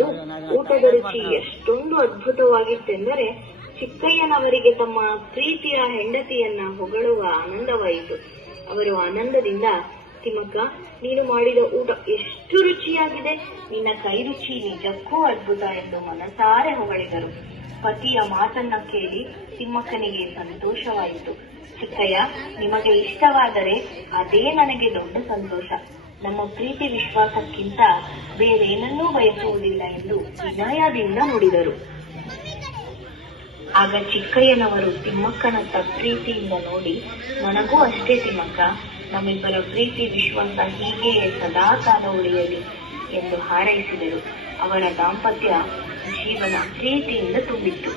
ಆರಂಭಿಸಿದರು ಊಟದ ರುಚಿ ಎಷ್ಟೊಂದು ಅದ್ಭುತವಾಗಿತ್ತೆಂದರೆ ಚಿಕ್ಕಯ್ಯನವರಿಗೆ ತಮ್ಮ ಪ್ರೀತಿಯ ಹೆಂಡತಿಯನ್ನ ಹೊಗಳುವ ಆನಂದವಾಯಿತು. ಅವರು ಆನಂದದಿಂದ, ತಿಮ್ಮಕ್ಕ, ನೀನು ಮಾಡಿದ ಊಟ ಎಷ್ಟು ರುಚಿಯಾಗಿದೆ. ನಿನ್ನ ಕೈ ರುಚಿ ನಿಜಕ್ಕೂ ಅದ್ಭುತ ಎಂದು ಮನಸಾರೆ ಹೊಗಳಿದರು. ಪತಿಯ ಮಾತನ್ನ ಕೇಳಿ ತಿಮ್ಮಕ್ಕನಿಗೆ ಸಂತೋಷವಾಯಿತು. ಚಿಕ್ಕಯ್ಯ, ನಿಮಗೆ ಇಷ್ಟವಾದರೆ ಅದೇ ನನಗೆ ದೊಡ್ಡ ಸಂತೋಷ. ನಮ್ಮ ಪ್ರೀತಿ ವಿಶ್ವಾಸಕ್ಕಿಂತ ಬೇರೇನನ್ನೂ ಬಯಸುವುದಿಲ್ಲ ಎಂದು ವಿನಯದಿಂದ ನುಡಿದರು. ಆಗ ಚಿಕ್ಕಯ್ಯನವರು ತಿಮ್ಮಕ್ಕನತ್ತ ಪ್ರೀತಿಯಿಂದ ನೋಡಿ, ನನಗೂ ಅಷ್ಟೇ ತಿಮ್ಮಕ್ಕ, ನಮ್ಮಿಬ್ಬರ ಪ್ರೀತಿ ವಿಶ್ವಾಸ ಹೀಗೆಯೇ ಸದಾ ಕಾಲ ಉಳಿಯಲಿ ಎಂದು ಹಾರೈಸಿದರು. ಅವರ ದಾಂಪತ್ಯ ಜೀವನ ಪ್ರೀತಿಯಿಂದ ತುಂಬಿತ್ತು.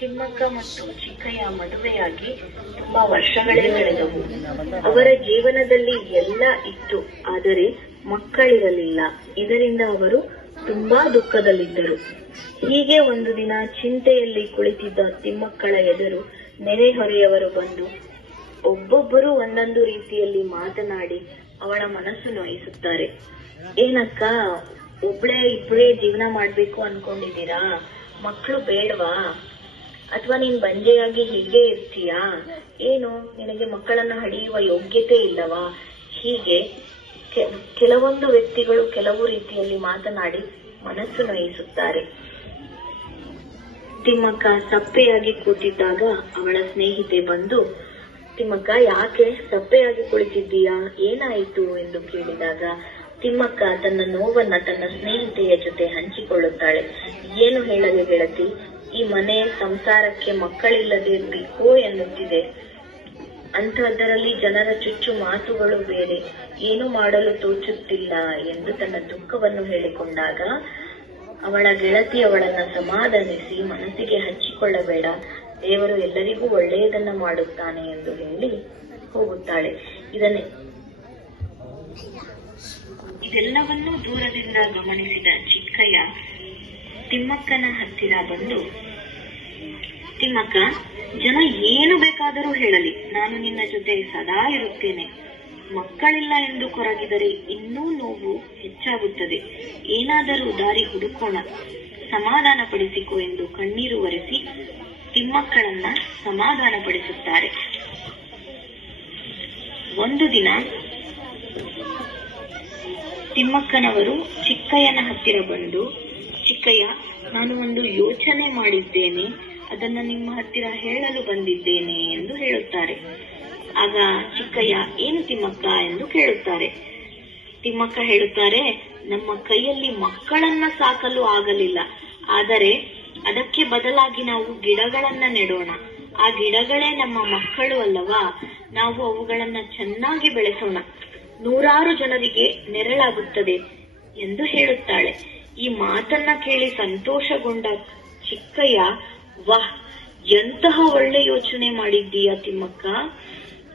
ತಿಮ್ಮಕ್ಕ ಮತ್ತು ಚಿಕ್ಕಯ್ಯ ಮದುವೆಯಾಗಿ ತುಂಬಾ ವರ್ಷಗಳೇ ಕಳೆದವು. ಅವರ ಜೀವನದಲ್ಲಿ ಎಲ್ಲ ಇತ್ತು, ಆದರೆ ಮಕ್ಕಳಿರಲಿಲ್ಲ. ಇದರಿಂದ ಅವರು ತುಂಬಾ ದುಃಖದಲ್ಲಿದ್ದರು. ಹೀಗೆ ಒಂದು ದಿನ ಚಿಂತೆಯಲ್ಲಿ ಕುಳಿತಿದ್ದ ತಿಮ್ಮಕ್ಕಳ ಎದುರು ನೆರೆಹೊರೆಯವರು ಬಂದು ಒಬ್ಬೊಬ್ಬರು ಒಂದೊಂದು ರೀತಿಯಲ್ಲಿ ಮಾತನಾಡಿ ಅವಳ ಮನಸ್ಸು ನೋಯಿಸುತ್ತಾರೆ. ಏನಕ್ಕ, ಒಬ್ಳೆ ಇಬ್ಬರೇ ಜೀವನ ಮಾಡ್ಬೇಕು ಅನ್ಕೊಂಡಿದ್ದೀರಾ? ಮಕ್ಕಳು ಬೇಡವಾ? ಅಥವಾ ನೀನ್ ಬಂಜೆಯಾಗಿ ಹೀಗೆ ಇರ್ತೀಯಾ? ಏನು? ನಿನಗೆ ಮಕ್ಕಳನ್ನ ಹಡಿಯುವ ಯೋಗ್ಯತೆ ಇಲ್ಲವಾ? ಹೀಗೆ ಕೆಲವೊಂದು ವ್ಯಕ್ತಿಗಳು ಕೆಲವು ರೀತಿಯಲ್ಲಿ ಮಾತನಾಡಿ ಮನಸ್ಸು ನೋಯಿಸುತ್ತಾರೆ. ತಿಮ್ಮಕ್ಕ ಸಪ್ಪೆಯಾಗಿ ಕೂತಿದ್ದಾಗ ಅವಳ ಸ್ನೇಹಿತೆ ಬಂದು, ತಿಮ್ಮಕ್ಕ, ಯಾಕೆ ಸಪ್ಪೆಯಾಗಿ ಕುಳಿತಿದ್ದೀಯಾ? ಏನಾಯಿತು? ಎಂದು ಕೇಳಿದಾಗ, ತಿಮ್ಮಕ್ಕ, ತನ್ನ ನೋವನ್ನ ತನ್ನ ಸ್ನೇಹಿತೆಯ ಜೊತೆ ಹಂಚಿಕೊಳ್ಳುತ್ತಾಳೆ. ಏನು ಹೇಳಲಿ ಗೆಳತಿ? ಈ ಮನೆ ಸಂಸಾರಕ್ಕೆ ಮಕ್ಕಳಿಲ್ಲದೆ ಬಿಕೋ ಎನ್ನುತ್ತಿದೆ. ಅಂಥದ್ದರಲ್ಲಿ ಜನರ ಚುಚ್ಚು ಮಾತುಗಳು ಬೇರೆ. ಏನು ಮಾಡಲು ತೋಚುತ್ತಿಲ್ಲ ಎಂದು ತನ್ನ ದುಃಖವನ್ನು ಹೇಳಿಕೊಂಡಾಗ, ಅವಳ ಗೆಳತಿ ಅವಳನ್ನ ಸಮಾಧಾನಿಸಿ ಮನಸ್ಸಿಗೆ ಹಚ್ಚಿಕೊಳ್ಳಬೇಡ. ದೇವರು ಎಲ್ಲರಿಗೂ ಒಳ್ಳೆಯದನ್ನ ಮಾಡುತ್ತಾನೆ ಎಂದು ಹೇಳಿ ಹೋಗುತ್ತಾಳೆ. ಇದನ್ನೇ. ಇದೆಲ್ಲವನ್ನೂ ದೂರದಿಂದ ಗಮನಿಸಿದ ಚಿಕ್ಕಯ್ಯ ತಿಮ್ಮಕ್ಕನ ಹತ್ತಿರ ಬಂದು, ತಿಮ್ಮಕ್ಕ, ಜನ ಏನು ಬೇಕಾದರೂ ಹೇಳಲಿ. ನಾನು ನಿನ್ನ ಜೊತೆ ಸದಾ ಇರುತ್ತೇನೆ. ಮಕ್ಕಳಿಲ್ಲ ಎಂದು ಕೊರಗಿದರೆ ಇನ್ನೂ ನೋವು ಹೆಚ್ಚಾಗುತ್ತದೆ. ಏನಾದರೂ ದಾರಿ ಹುಡುಕೋಣ. ಸಮಾಧಾನ ಪಡಿಸಿಕೊ ಎಂದು ಕಣ್ಣೀರು ಒರೆಸಿ ತಿಮ್ಮಕ್ಕಳನ್ನ ಸಮಾಧಾನ ಪಡಿಸುತ್ತಾರೆ ಒಂದು ದಿನ ತಿಮ್ಮಕ್ಕನವರು ಚಿಕ್ಕಯ್ಯನ ಹತ್ತಿರ ಬಂದು ಚಿಕ್ಕಯ್ಯ, ನಾನು ಒಂದು ಯೋಚನೆ ಮಾಡಿದ್ದೇನೆ, ಅದನ್ನ ನಿಮ್ಮ ಹತ್ತಿರ ಹೇಳಲು ಬಂದಿದ್ದೇನೆ ಎಂದು ಹೇಳುತ್ತಾರೆ. ಆಗ ಚಿಕ್ಕಯ್ಯ, ಏನು ತಿಮ್ಮಕ್ಕ ಎಂದು ಕೇಳುತ್ತಾರೆ. ತಿಮ್ಮಕ್ಕ ಹೇಳುತ್ತಾರೆ, ನಮ್ಮ ಕೈಯಲ್ಲಿ ಮಕ್ಕಳನ್ನ ಸಾಕಲು ಆಗಲಿಲ್ಲ, ಆದರೆ ಅದಕ್ಕೆ ಬದಲಾಗಿ ನಾವು ಗಿಡಗಳನ್ನ ನೆಡೋಣ. ಆ ಗಿಡಗಳೇ ನಮ್ಮ ಮಕ್ಕಳು ಅಲ್ಲವಾ, ನಾವು ಅವುಗಳನ್ನ ಚೆನ್ನಾಗಿ ಬೆಳೆಸೋಣ. ನೂರಾರು ಜನರಿಗೆ ನೆರಳಾಗುತ್ತದೆ ಎಂದು ಹೇಳುತ್ತಾಳೆ. ಈ ಮಾತನ್ನ ಕೇಳಿ ಸಂತೋಷಗೊಂಡ ಚಿಕ್ಕಯ್ಯ, ವಾಹ್, ಎಂತಹ ಒಳ್ಳೆ ಯೋಚನೆ ಮಾಡಿದ್ದೀಯ ತಿಮ್ಮಕ್ಕ?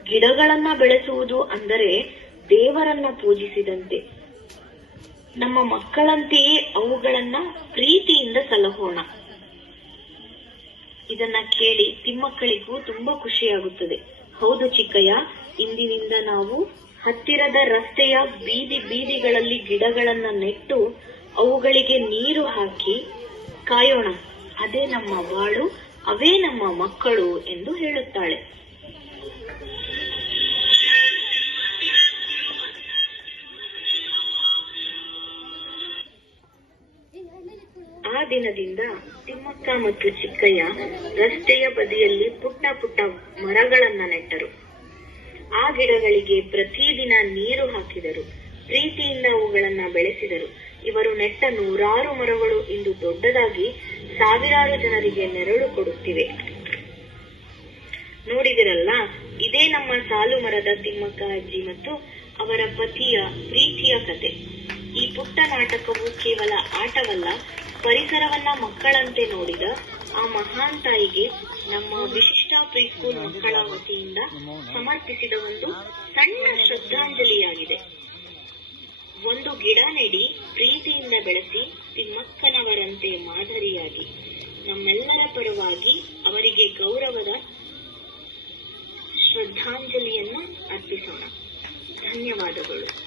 ಗಿಡಗಳನ್ನ ಬೆಳೆಸುವುದು ಅಂದರೆ ದೇವರನ್ನ ಪೂಜಿಸಿದಂತೆ. ನಮ್ಮ ಮಕ್ಕಳಂತೆಯೇ ಅವುಗಳನ್ನ ಪ್ರೀತಿಯಿಂದ ಸಲಹೋಣ. ಇದನ್ನ ಕೇಳಿ ತಿಮ್ಮಕ್ಕಳಿಗೂ ತುಂಬಾ ಖುಷಿಯಾಗುತ್ತದೆ. ಹೌದು ಚಿಕ್ಕಯ್ಯ, ಇಂದಿನಿಂದ ನಾವು ಹತ್ತಿರದ ರಸ್ತೆಯ ಬೀದಿ ಬೀದಿಗಳಲ್ಲಿ ಗಿಡಗಳನ್ನ ನೆಟ್ಟು ಅವುಗಳಿಗೆ ನೀರು ಹಾಕಿ ಕಾಯೋಣ. ಅದೇ ನಮ್ಮ ಬಾಳು, ಅವೇ ನಮ್ಮ ಮಕ್ಕಳು ಎಂದು ಹೇಳುತ್ತಾಳೆ. ಆ ದಿನದಿಂದ ತಿಮ್ಮಕ್ಕ ಮತ್ತು ಚಿಕ್ಕಯ್ಯ ರಸ್ತೆಯ ಬದಿಯಲ್ಲಿ ಪುಟ್ಟ ಪುಟ್ಟ ಮರಗಳನ್ನ ನೆಟ್ಟರು. ಆ ಗಿಡಗಳಿಗೆ ಪ್ರತಿದಿನ ನೀರು ಹಾಕಿದರು. ಪ್ರೀತಿಯಿಂದ ಅವುಗಳನ್ನ ಬೆಳೆಸಿದರು. ಇವರು ನೆಟ್ಟ ನೂರಾರು ಮರಗಳು ಇಂದು ದೊಡ್ಡದಾಗಿ ಸಾವಿರಾರು ಜನರಿಗೆ ನೆರಳು ಕೊಡುತ್ತಿವೆ. ನೋಡಿದಿರಲ್ಲ, ಇದೇ ನಮ್ಮ ಸಾಲು ಮರದ ತಿಮ್ಮಕ್ಕ ಅಜ್ಜಿ ಮತ್ತು ಅವರ ಪತಿಯ ಪ್ರೀತಿಯ ಕತೆ. ಈ ಪುಟ್ಟ ನಾಟಕವು ಕೇವಲ ಆಟವಲ್ಲ, ಪರಿಸರವನ್ನ ಮಕ್ಕಳಂತೆ ನೋಡಿದ ಆ ಮಹಾನ್ ತಾಯಿಗೆ ನಮ್ಮ ವಿಶಿಷ್ಟ ಪ್ರೀಸ್ಕೂಲ್ ಮಕ್ಕಳ ವತಿಯಿಂದ ಸಮರ್ಪಿಸಿದ ಒಂದು ಸಣ್ಣ ಶ್ರದ್ಧಾಂಜಲಿಯಾಗಿದೆ. ಒಂದು ಗಿಡ ನೆಡಿ ಪ್ರೀತಿಯಿಂದ ಬೆಳೆಸಿ ತಿಮ್ಮಕ್ಕನವರಂತೆ ಮಾದರಿಯಾಗಿ. ನಮ್ಮೆಲ್ಲರ ಪರವಾಗಿ ಅವರಿಗೆ ಗೌರವದ ಶ್ರದ್ಧಾಂಜಲಿಯನ್ನು ಅರ್ಪಿಸೋಣ. ಧನ್ಯವಾದಗಳು.